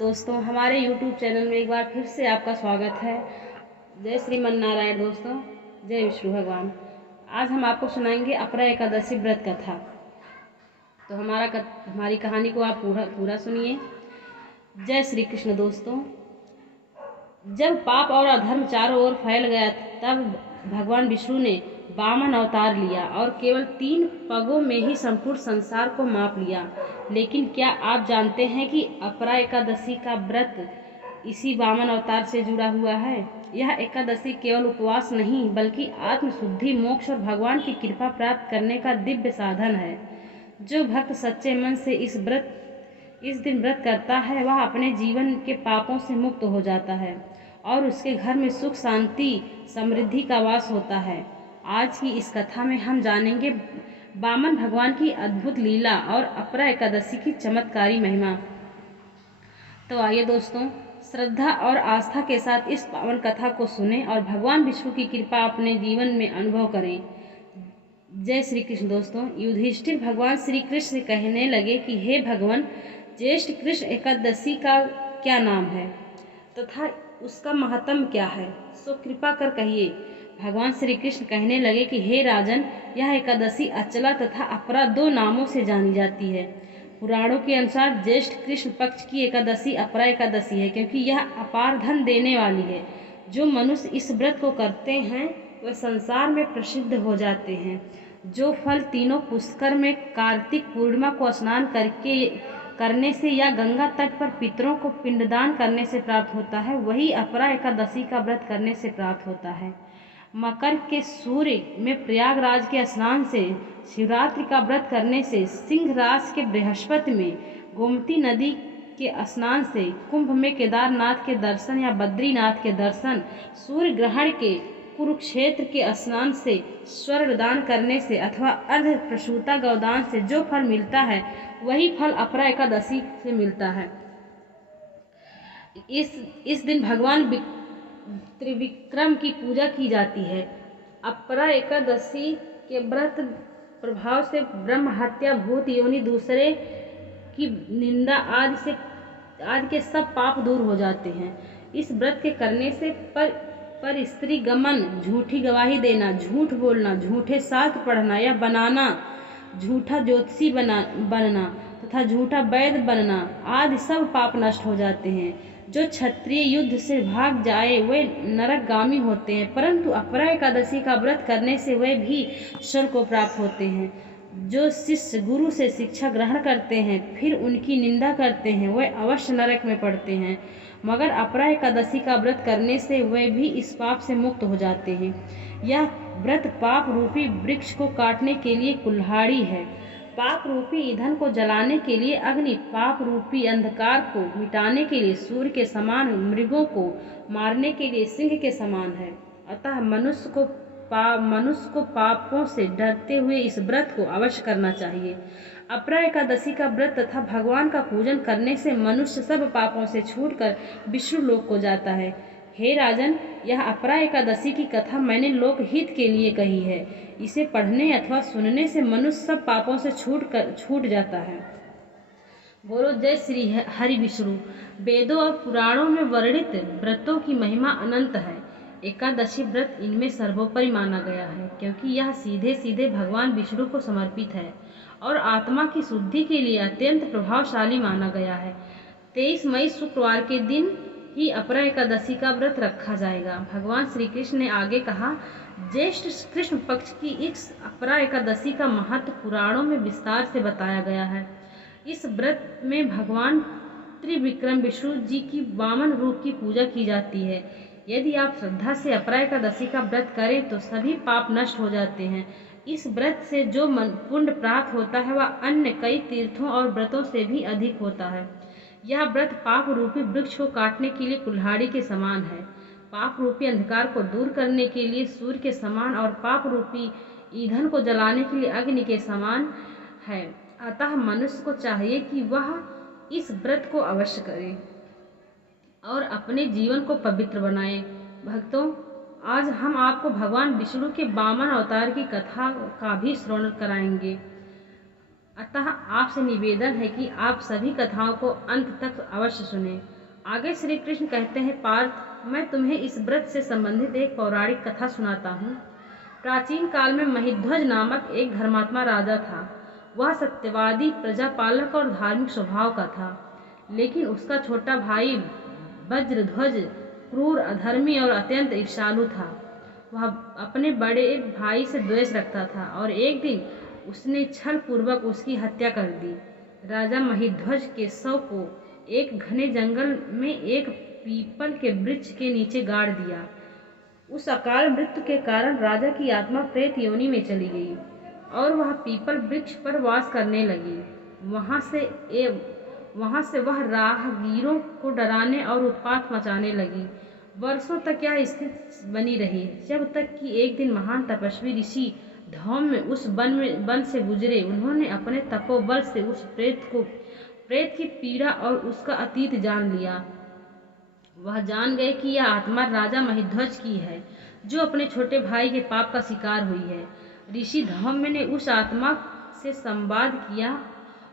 दोस्तों, हमारे YouTube channel में एक बार फिर से आपका स्वागत है। जय श्रीमन नारायण। दोस्तों, जय विष्णु भगवान। आज हम आपको सुनाएंगे अपरा एकादशी व्रत कथा। तो हमारी कहानी को आप पूरा सुनिए। जय श्री कृष्ण। दोस्तों, जब पाप और अधर्म चारों ओर फैल गया तब भगवान विष्णु ने वामन अवतार लिया और केवल 3 पगों में ही संपूर्ण संसार को माप लिया। लेकिन क्या आप जानते हैं कि अपरा एकादशी का व्रत इसी वामन अवतार से जुड़ा हुआ है। यह एकादशी केवल उपवास नहीं बल्कि आत्मशुद्धि, मोक्ष और भगवान की कृपा प्राप्त करने का दिव्य साधन है। जो भक्त सच्चे मन से इस दिन व्रत करता है वह अपने जीवन के पापों से मुक्त हो जाता है और उसके घर में सुख, शांति, समृद्धि का वास होता है। आज की इस कथा में हम जानेंगे वामन भगवान की अद्भुत लीला और अपरा एकादशी की चमत्कारी महिमा। तो आइए दोस्तों, श्रद्धा और आस्था के साथ इस पावन कथा को सुनें और भगवान विष्णु की कृपा अपने जीवन में अनुभव करें। जय श्री कृष्ण। दोस्तों, युधिष्ठिर भगवान श्री कृष्ण से कहने लगे कि हे भगवान, ज्येष्ठ कृष्ण एकादशी का क्या नाम है तथा उसका महत्म क्या है, सो कृपा कर कहिए। भगवान श्री कृष्ण कहने लगे कि हे राजन, यह एकादशी अचला तथा अपरा 2 नामों से जानी जाती है। पुराणों के अनुसार ज्येष्ठ कृष्ण पक्ष की एकादशी अपरा एकादशी है क्योंकि यह अपार धन देने वाली है। जो मनुष्य इस व्रत को करते हैं वह संसार में प्रसिद्ध हो जाते हैं। जो फल तीनों पुष्कर में कार्तिक पूर्णिमा को स्नान करने से या गंगा तट पर पितरों को पिंडदान करने से प्राप्त होता है, वही अपरा एकादशी का व्रत करने से प्राप्त होता है। मकर के सूर्य में प्रयागराज के स्नान से, शिवरात्रि का व्रत करने से, सिंह राशि के बृहस्पति में गोमती नदी के स्नान से, कुंभ में केदारनाथ के दर्शन या बद्रीनाथ के दर्शन, सूर्य ग्रहण के कुरुक्षेत्र के स्नान से, स्वर्ण दान करने से अथवा अर्ध प्रसूता गौदान से जो फल मिलता है वही फल अपरा एकादशी से मिलता है। इस दिन भगवान त्रिविक्रम की पूजा की जाती है। अपरा एकादशी के व्रत प्रभाव से ब्रह्म हत्या, भूत योनि, दूसरे की निंदा आदि के सब पाप दूर हो जाते हैं। इस व्रत के करने से पर स्त्री गमन, झूठी गवाही देना, झूठ बोलना, झूठे शास्त्र पढ़ना या बनाना, झूठा ज्योतिषी बनना तथा झूठा वैद्य बनना आदि सब पाप नष्ट हो जाते हैं। जो क्षत्रिय युद्ध से भाग जाए वे नरकगामी होते हैं, परंतु अपरा एकादशी का व्रत करने से वे भी स्वर्ग को प्राप्त होते हैं। जो शिष्य गुरु से शिक्षा ग्रहण करते हैं फिर उनकी निंदा करते हैं वे अवश्य नरक में पड़ते हैं, मगर अपरा एकादशी का व्रत करने से वे भी इस पाप से मुक्त हो जाते हैं। यह व्रत पाप रूपी वृक्ष को काटने के लिए कुल्हाड़ी है, पाप रूपी ईंधन को जलाने के लिए अग्नि, पाप रूपी अंधकार को मिटाने के लिए सूर्य के समान, मृगों को मारने के लिए सिंह के समान है। अतः मनुष्य को पापों से डरते हुए इस व्रत को अवश्य करना चाहिए। अपरा एकादशी का व्रत तथा भगवान का पूजन करने से मनुष्य सब पापों से छूटकर विष्णु लोक को जाता है। हे राजन, यह अपरा एकादशी की कथा मैंने लोक हित के लिए कही है। इसे पढ़ने अथवा सुनने से मनुष्य सब पापों से छूट जाता है। बोलो जय श्री हरि विष्णु। वेदों और पुराणों में वर्णित व्रतों की महिमा अनंत है। एकादशी व्रत इनमें सर्वोपरि माना गया है क्योंकि यह सीधे सीधे भगवान विष्णु को समर्पित है और आत्मा की शुद्धि के लिए अत्यंत प्रभावशाली माना गया है। 23 मई शुक्रवार के दिन ही अपरा एकादशी का व्रत रखा जाएगा। भगवान श्री कृष्ण ने आगे कहा, ज्येष्ठ कृष्ण पक्ष की इस अपरा एकादशी का महत्व पुराणों में विस्तार से बताया गया है। इस व्रत में भगवान त्रिविक्रम विष्णु जी की वामन रूप की पूजा की जाती है। यदि आप श्रद्धा से अपरा एकादशी का व्रत करें तो सभी पाप नष्ट हो जाते हैं। इस व्रत से जो पुण्य प्राप्त होता है वह अन्य कई तीर्थों और व्रतों से भी अधिक होता है। यह व्रत पाप रूपी वृक्ष को काटने के लिए कुल्हाड़ी के समान है, पाप रूपी अंधकार को दूर करने के लिए सूर्य के समान और पाप रूपी ईंधन को जलाने के लिए अग्नि के समान है। अतः मनुष्य को चाहिए कि वह इस व्रत को अवश्य करे और अपने जीवन को पवित्र बनाए। भक्तों, आज हम आपको भगवान विष्णु के वामन अवतार की कथा का भी श्रवण कराएंगे। अतः आपसे निवेदन है कि आप सभी कथाओं को अंत तक अवश्य सुनें। आगे श्री कृष्ण कहते हैं, पार्थ, मैं तुम्हें इस व्रत से संबंधित एक पौराणिक कथा सुनाता हूँ। प्राचीन काल में महिध्वज नामक एक धर्मात्मा राजा था। वह सत्यवादी, प्रजापालक और धार्मिक स्वभाव का था, लेकिन उसका छोटा भाई वज्रध्वज क्रूर, अधर्मी और अत्यंत ईर्ष्यालु था। वह अपने बड़े भाई से द्वेष रखता था और एक दिन उसने छल पूर्वक उसकी हत्या कर दी। राजा महिध्वज के शव को एक घने जंगल में एक पीपल के वृक्ष के नीचे गाड़ दिया। उस अकाल मृत्यु के कारण राजा की आत्मा प्रेत योनि में चली गई और वह पीपल वृक्ष पर वास करने लगी। वहां से वह राहगीरों को डराने और उत्पात मचाने लगी। वर्षों तक यह स्थिति बनी रही, जब तक कि एक दिन महान तपस्वी ऋषि धौम्य उस वन से गुजरे। उन्होंने अपने तपोबल से उस प्रेत की पीड़ा और उसका अतीत जान लिया। वह जान गए कि यह आत्मा राजा महिध्वज की है, जो अपने छोटे भाई के पाप का शिकार हुई है। ऋषि धौम्य ने उस आत्मा से संवाद किया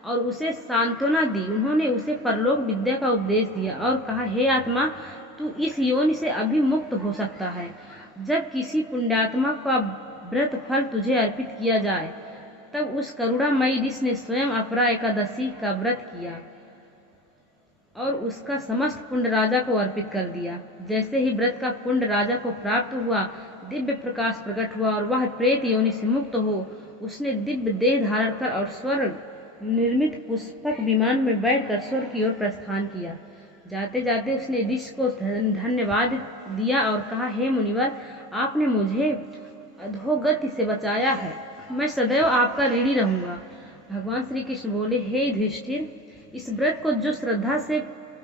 और उसे सांत्वना दी। उन्होंने उसे परलोक विद्या का उपदेश दिया और कहा, हे आत्मा, तू इस योनि से अभी मुक्त हो सकता है। जब किसी पुण्यात्मा का व्रत फल तुझे अर्पित किया जाए, तब उस करुणामयी ऋषि ने स्वयं अपरा एकादशी का व्रत किया और उसका समस्त पुण्य राजा को अर्पित कर दिया। जैसे ही व्रत का पुण्य राजा को प्राप्त हुआ, दिव्य प्रकाश प्रकट हुआ और वह प्रेत योनि से मुक्त हो उसने दिव्य देह धारण कर और स्वर्ग निर्मित पुष्पक विमान में बैठकर स्वर्ग की ओर प्रस्थान किया। जाते जाते उसने ऋषि को धन्यवाद दिया और कहा, हे मुनिवर, आपने मुझे अधोगति से बचाया है। मैं सदैव आपका ऋणी रहूंगा। भगवान श्री कृष्ण बोले, हे युधिष्ठिर, इस व्रत को जो श्रद्धा से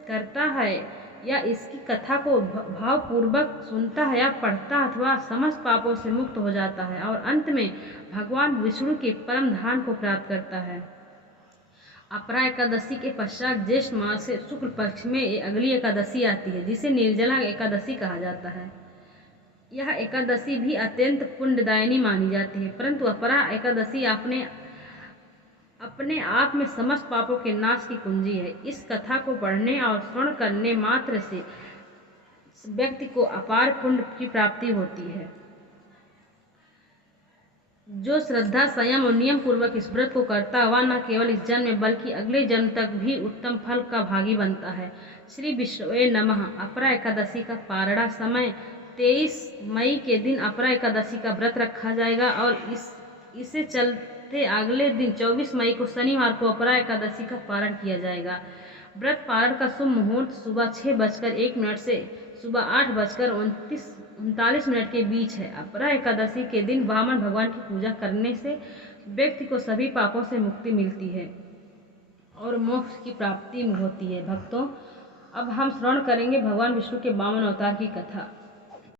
करता है या इसकी कथा को भावपूर्वक सुनता है या पढ़ता अथवा समस्त पापों से मुक्त हो जाता है और अंत में भगवान विष्णु के परम धाम को प्राप्त करता है। अपरा एकादशी के पश्चात ज्येष्ठ मास से शुक्ल पक्ष में अगली एकादशी आती है, जिसे निर्जला एकादशी कहा जाता है। यह एकादशी भी अत्यंत पुण्यदायिनी मानी जाती है, परंतु अपरा एकादशी अपने आप में समस्त पापों के नाश की कुंजी है। इस कथा को पढ़ने और श्रवण करने मात्र से व्यक्ति को अपार पुण्य की प्राप्ति होती है। जो श्रद्धा, संयम और नियम पूर्वक इस व्रत को करता वह न केवल इस जन्म में बल्कि अगले जन्म तक भी उत्तम फल का भागी बनता है। श्री विष्णुवे नमः। अपरा एकादशी का पारणा समय 23 मई के दिन अपरा एकादशी का व्रत रखा जाएगा और इसे चलते अगले दिन 24 मई को शनिवार को अपरा एकादशी का पारण किया जाएगा। व्रत पारण का शुभ मुहूर्त सुबह 6:01 से सुबह 8:39 के बीच है। अपरा एकादशी के दिन वामन भगवान की पूजा करने से व्यक्ति को सभी पापों से मुक्ति मिलती है और मोक्ष की प्राप्ति होती है। भक्तों, अब हम श्रवण करेंगे भगवान विष्णु के 52 अवतार की कथा।